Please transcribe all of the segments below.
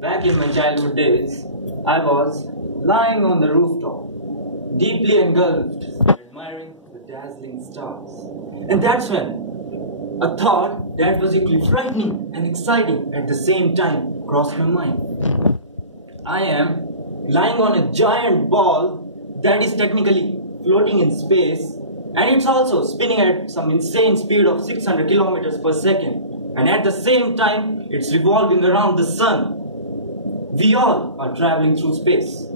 Back in my childhood days, I was lying on the rooftop, deeply engulfed, admiring the dazzling stars. And that's when a thought that was equally frightening and exciting at the same time crossed my mind. I am lying on a giant ball that is technically floating in space, and it's also spinning at some insane speed of 600 kilometers per second. And at the same time, it's revolving around the sun. We all are traveling through space,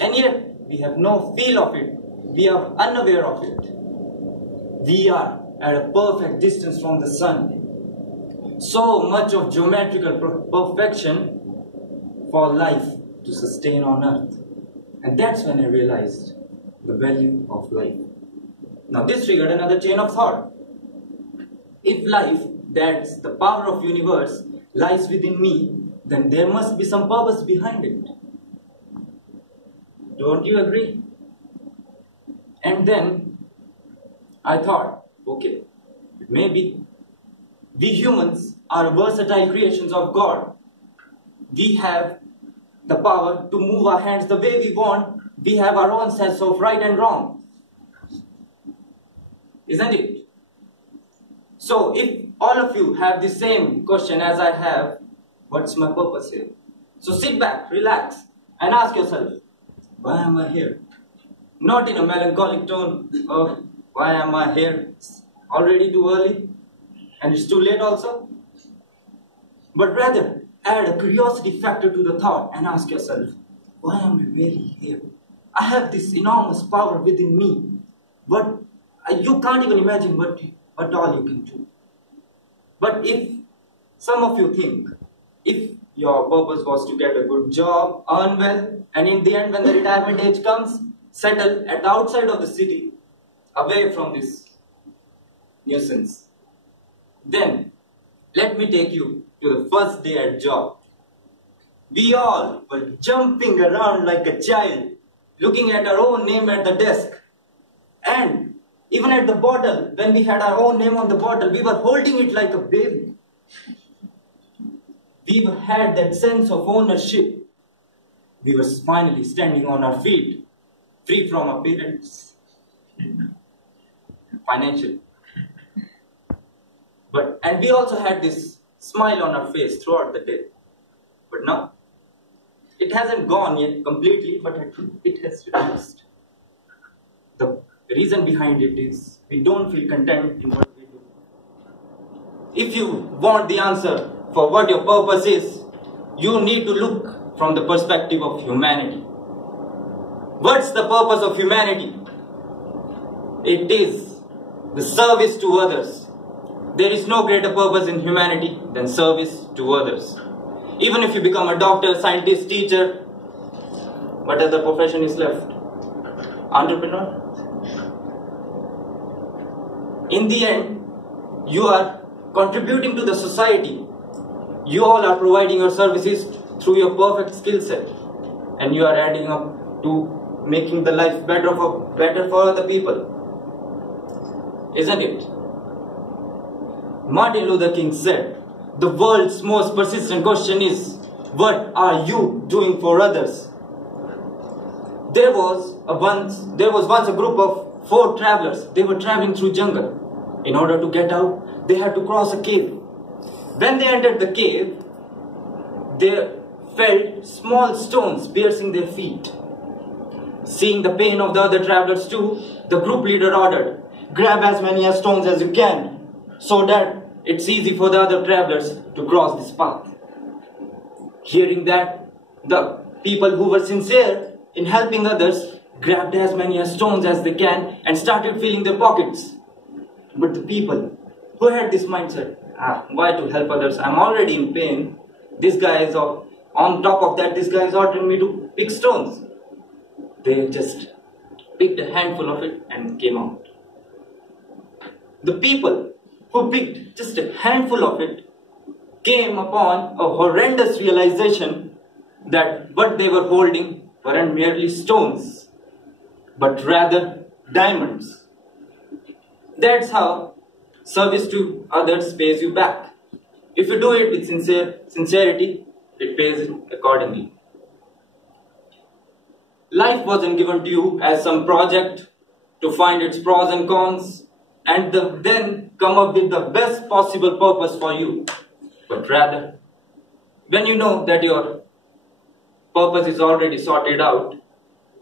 and yet we have no feel of it. We are unaware of it. We are at a perfect distance from the sun. So much of geometrical perfection for life to sustain on earth. And that's when I realized the value of life. Now this triggered another chain of thought. If life, that's the power of universe, lies within me, then there must be some purpose behind it. Don't you agree? And then I thought, okay, maybe we humans are versatile creations of God. We have the power to move our hands the way we want. We have our own sense of right and wrong. Isn't it? So if all of you have the same question as I have, what's my purpose here? So sit back, relax, and ask yourself, why am I here? Not in a melancholic tone of, why am I here? It's already too early, and it's too late also. But rather, add a curiosity factor to the thought and ask yourself, why am I really here? I have this enormous power within me. But you can't even imagine what all you can do. But if some of you think, if your purpose was to get a good job, earn well, and in the end when the retirement age comes, settle at the outside of the city, away from this nuisance, then let me take you to the first day at job. We all were jumping around like a child, looking at our own name at the desk. And even at the bottle, when we had our own name on the bottle, we were holding it like a baby. We had that sense of ownership. We were finally standing on our feet, free from our parents, financially. And we also had this smile on our face throughout the day. But now, it hasn't gone yet completely, but it has reduced. The reason behind it is we don't feel content in what we do. If you want the answer for what your purpose is, you need to look from the perspective of humanity. What's the purpose of humanity? It is the service to others. There is no greater purpose in humanity than service to others. Even if you become a doctor, scientist, teacher, what other profession is left? Entrepreneur? In the end, you are contributing to the society. You all are providing your services through your perfect skill set, and you are adding up to making the life better for other people. Isn't it? Martin Luther King said, the world's most persistent question is, what are you doing for others? There was once a group of 4 travelers. They were traveling through jungle. In order to get out, they had to cross a cave. When they entered the cave, they felt small stones piercing their feet. Seeing the pain of the other travelers too, the group leader ordered, grab as many stones as you can, so that it's easy for the other travelers to cross this path. Hearing that, the people who were sincere in helping others grabbed as many stones as they can and started filling their pockets. But the people who had this mindset, why to help others? I'm already in pain. This guy is on top of that, this guy is ordering me to pick stones. They just picked a handful of it and came out. The people who picked just a handful of it came upon a horrendous realization that what they were holding weren't merely stones, but rather diamonds. That's how Service to others pays you back. If you do it with sincerity, it pays accordingly. Life wasn't given to you as some project to find its pros and cons and then come up with the best possible purpose for you. But rather, when you know that your purpose is already sorted out,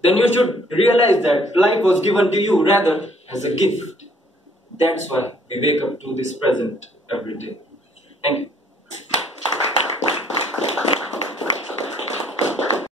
then you should realize that life was given to you rather as a gift. That's why we wake up to this present every day. Thank you.